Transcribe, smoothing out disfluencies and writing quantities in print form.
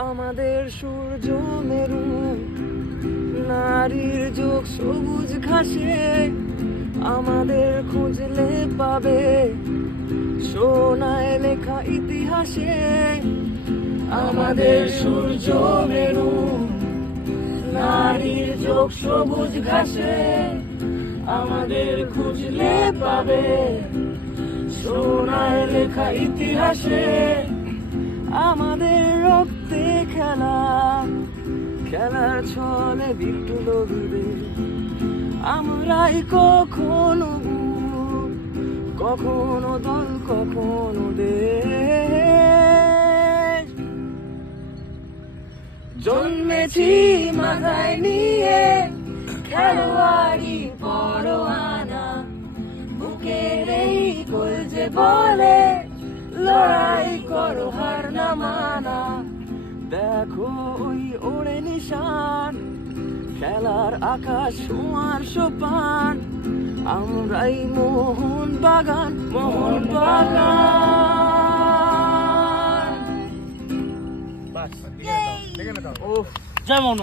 আমাদের সূর্য মেরু, নারীর যোগ সবুজ ঘাসে, আমাদের খুঁজলে পাবে সোনায় লেখা ইতিহাসে। আমাদের সূর্য মেরু, নারীর যোগ সবুজ ঘাসে, আমাদের খুঁজলে পাবে সোনায় লেখা ইতিহাসে। আমাদের রক্তে খেলা, খেলার ছলে বিট্টু লড়বে, আমরাই কখনো বুক, কখনো দল, কখনো দেশ। জন্মেছি মাথায় নিয়ে খেলোয়াড়ি পরোয়ানা, বুকের এই কলজে বলে লড়াই করো হার না মানা। দেখো ওই ওড়ে নিশান, খেলার আকাশ সোয়ার সোপান, আমরাই মোহন বাগান, মোহন বাগান। জয় মোহন।